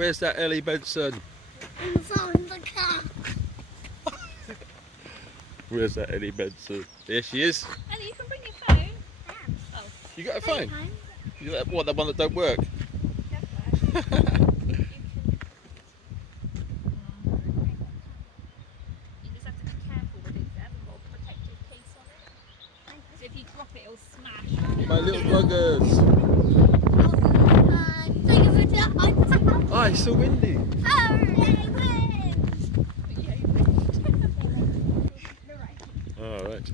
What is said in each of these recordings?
Where's that Ellie Benson? In the car. Where's that Ellie Benson? There she is. Ellie, you can bring your phone. Oh. You got a phone? You got what, the one that don't work? If you drop it, it'll smash. My little buggers. Oh, it's so windy. All right.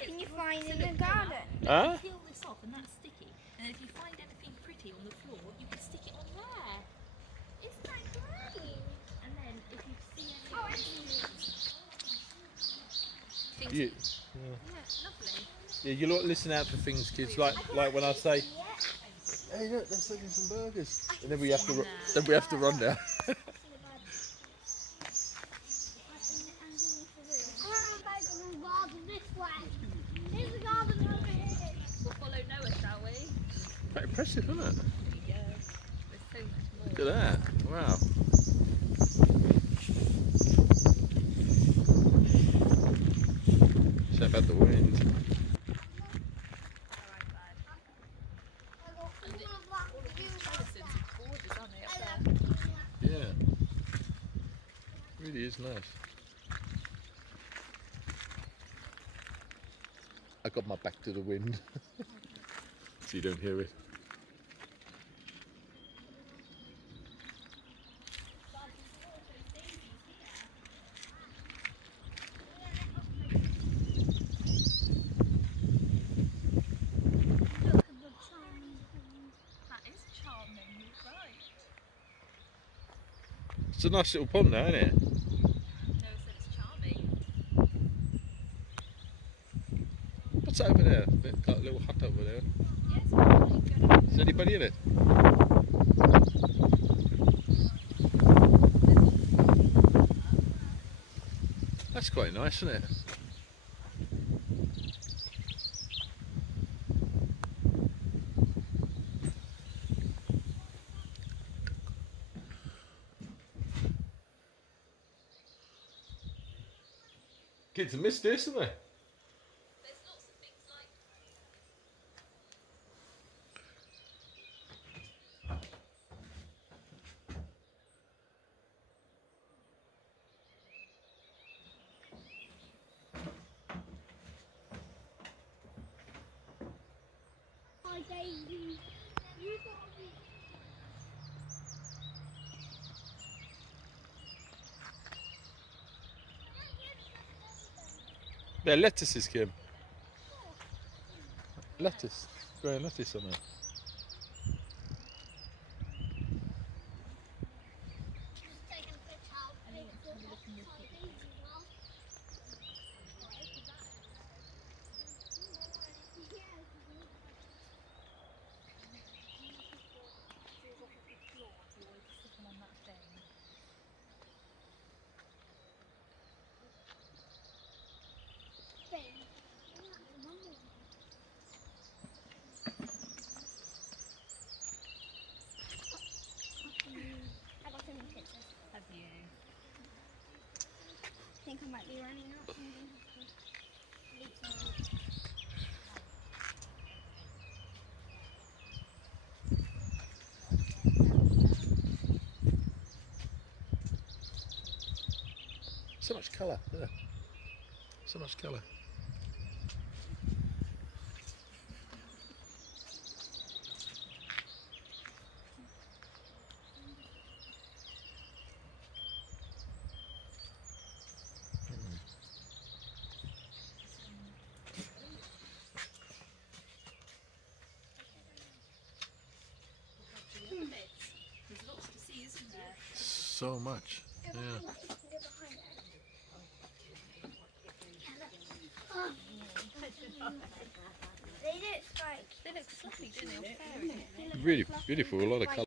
Can you find in the garden? Huh? Peel this off and that's sticky. And if you find anything pretty on the floor, you can stick it on there. Isn't that great? And then if you see any You, yeah, lovely. yeah, you lot listen out for things, kids. Like when I say, "Hey, look, they're selling some burgers," and then we have to run down. We'll follow Noah, shall we? Quite impressive, isn't it? Yeah. There's so much more. Look at that! Wow. Shout about the wind. Alright, bud. And all of these terraces are gorgeous, aren't they, up there? Yeah. Really is nice. I got my back to the wind, so you don't hear it. That is charming, you're right. It's a nice little pond now, isn't it? Noah said it's charming. What's over there? Got a little hut over there. Yes, really good. Is anybody in it? That's quite nice, isn't it? Kids have missed this, haven't they? There's lots of things like They're lettuces, Kim. Lettuce. Growing lettuce on there. on that thing. I got some pictures. Have you? I think I might be running out. So much colour. Yeah. So much colour. There's lots to see, isn't there? So much. Yeah. They look like They look fluffy, don't they? Or fairy. Really beautiful. A lot of colour.